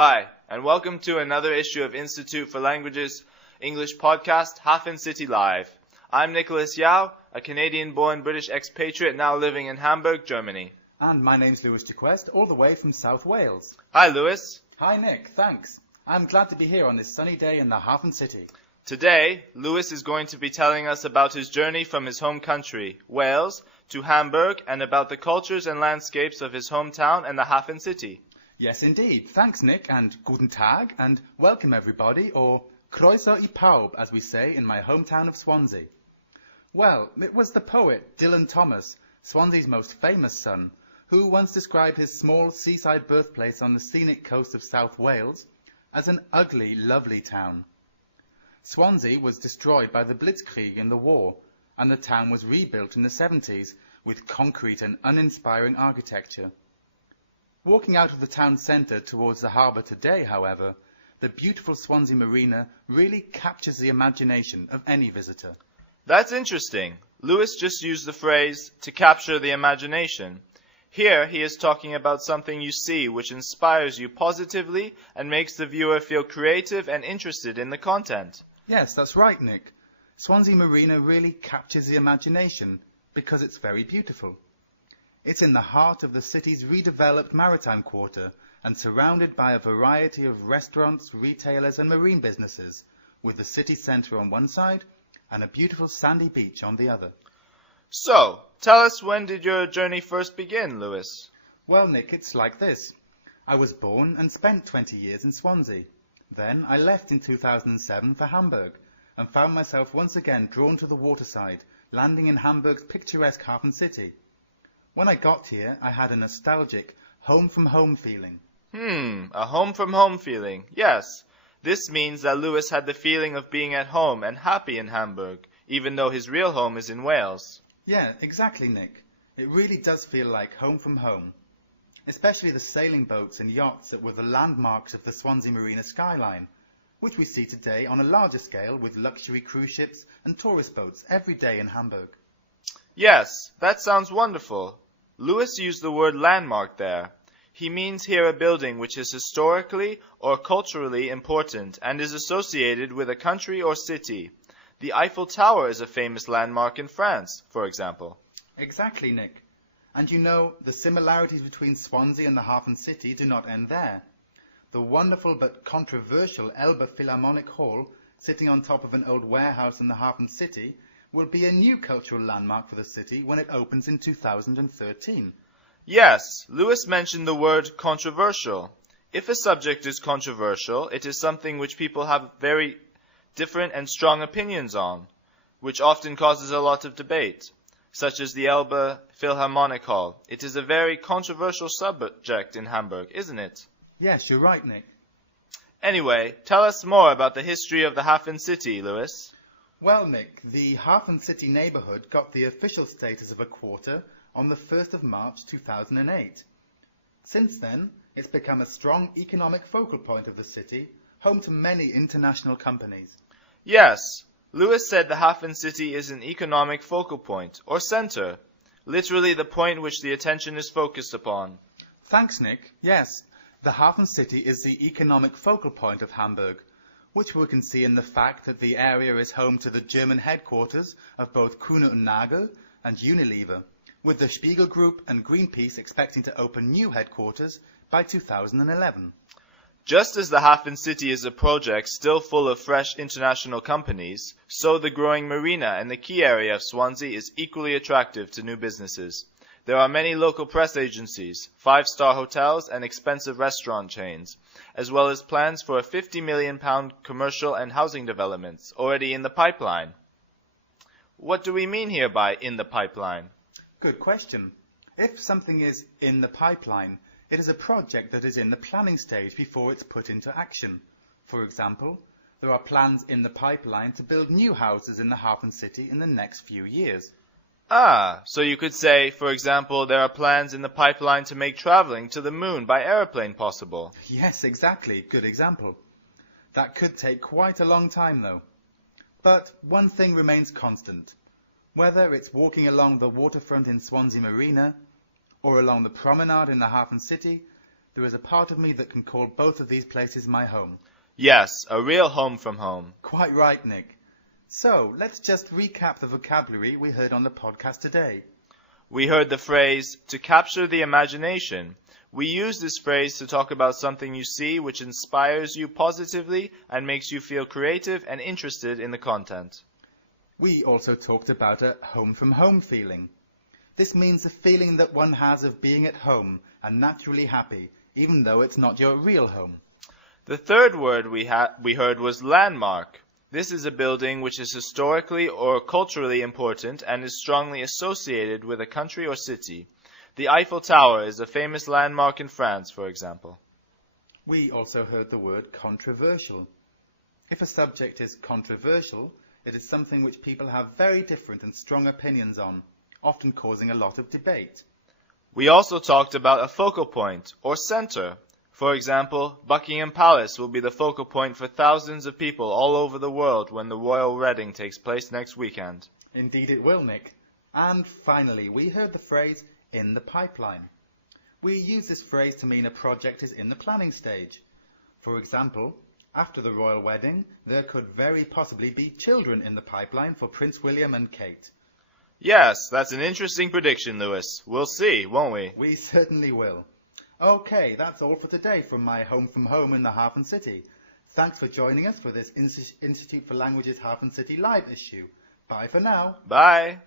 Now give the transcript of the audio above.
Hi, and welcome to another issue of Institute for Languages English podcast, Hafen City Live. I'm Nicholas Yao, a Canadian-born British expatriate now living in Hamburg, Germany. And my name's Lewis Jaquest, all the way from South Wales. Hi, Lewis. Hi, Nick. Thanks. I'm glad to be here on this sunny day in the Hafen City. Today, Lewis is going to be telling us about his journey from his home country, Wales, to Hamburg, and about the cultures and landscapes of his hometown and the Hafen City. Yes, indeed. Thanks, Nick, and guten Tag, and welcome everybody, or Croeso I pawb, as we say in my hometown of Swansea. Well, it was the poet Dylan Thomas, Swansea's most famous son, who once described his small seaside birthplace on the scenic coast of South Wales as an ugly, lovely town. Swansea was destroyed by the Blitzkrieg in the war, and the town was rebuilt in the 70s with concrete and uninspiring architecture. Walking out of the town centre towards the harbour today, however, the beautiful Swansea marina really captures the imagination of any visitor. That's interesting. Lewis just used the phrase, to capture the imagination. Here, he is talking about something you see which inspires you positively and makes the viewer feel creative and interested in the content. Yes, that's right, Nick. Swansea Marina really captures the imagination because it's very beautiful. It's in the heart of the city's redeveloped maritime quarter and surrounded by a variety of restaurants, retailers and marine businesses, with the city centre on one side and a beautiful sandy beach on the other. So, tell us, when did your journey first begin, Lewis? Well, Nick, it's like this. I was born and spent 20 years in Swansea. Then I left in 2007 for Hamburg and found myself once again drawn to the waterside, landing in Hamburg's picturesque Hafen City. When I got here, I had a nostalgic home-from-home feeling. A home-from-home feeling, yes. This means that Lewis had the feeling of being at home and happy in Hamburg, even though his real home is in Wales. Yeah, exactly, Nick. It really does feel like home from home. Especially the sailing boats and yachts that were the landmarks of the Swansea Marina skyline, which we see today on a larger scale with luxury cruise ships and tourist boats every day in Hamburg. Yes, that sounds wonderful. Lewis used the word landmark there. He means here a building which is historically or culturally important and is associated with a country or city. The Eiffel Tower is a famous landmark in France, for example. Exactly, Nick. And you know, the similarities between Swansea and the Hafen City do not end there. The wonderful but controversial Elbe Philharmonic Hall, sitting on top of an old warehouse in the Hafen City, will be a new cultural landmark for the city when it opens in 2013. Yes, Lewis mentioned the word controversial. If a subject is controversial, it is something which people have very different and strong opinions on, which often causes a lot of debate, such as the Elbe Philharmonic Hall. It is a very controversial subject in Hamburg, isn't it? Yes, you're right, Nick. Anyway, tell us more about the history of the Hafen City, Lewis. Well, Nick, the Hafen City neighbourhood got the official status of a quarter on the 1st of March 2008. Since then, it's become a strong economic focal point of the city, home to many international companies. Yes, Lewis said the Hafen City is an economic focal point, or center, literally the point which the attention is focused upon. Thanks, Nick. Yes, the Hafen City is the economic focal point of Hamburg, which we can see in the fact that the area is home to the German headquarters of both Kuehne und Nagel and Unilever, with the Spiegel Group and Greenpeace expecting to open new headquarters by 2011. Just as the Hafen City is a project still full of fresh international companies, so the growing marina and the key area of Swansea is equally attractive to new businesses. There are many local press agencies, five-star hotels and expensive restaurant chains, as well as plans for a £50 million commercial and housing developments already in the pipeline. What do we mean here by in the pipeline? Good question. If something is in the pipeline, it is a project that is in the planning stage before it's put into action. For example, there are plans in the pipeline to build new houses in the Hafen City in the next few years. So you could say, for example, there are plans in the pipeline to make traveling to the moon by aeroplane possible. Yes, exactly. Good example. That could take quite a long time, though. But one thing remains constant. Whether it's walking along the waterfront in Swansea Marina or along the promenade in the Hafen City, there is a part of me that can call both of these places my home. Yes, a real home from home. Quite right, Nick. So, let's just recap the vocabulary we heard on the podcast today. We heard the phrase, to capture the imagination. We use this phrase to talk about something you see which inspires you positively and makes you feel creative and interested in the content. We also talked about a home-from-home feeling. This means the feeling that one has of being at home and naturally happy, even though it's not your real home. The third word we heard was landmark. This is a building which is historically or culturally important and is strongly associated with a country or city. The Eiffel Tower is a famous landmark in France, for example. We also heard the word controversial. If a subject is controversial, it is something which people have very different and strong opinions on, often causing a lot of debate. We also talked about a focal point, or center. For example, Buckingham Palace will be the focal point for thousands of people all over the world when the royal wedding takes place next weekend. Indeed it will, Nick. And finally, we heard the phrase, in the pipeline. We use this phrase to mean a project is in the planning stage. For example, after the royal wedding, there could very possibly be children in the pipeline for Prince William and Kate. Yes, that's an interesting prediction, Lewis. We'll see, won't we? We certainly will. Okay, that's all for today from my home from home in the Hafen City. Thanks for joining us for this Institute for Languages Hafen City live issue. Bye for now. Bye.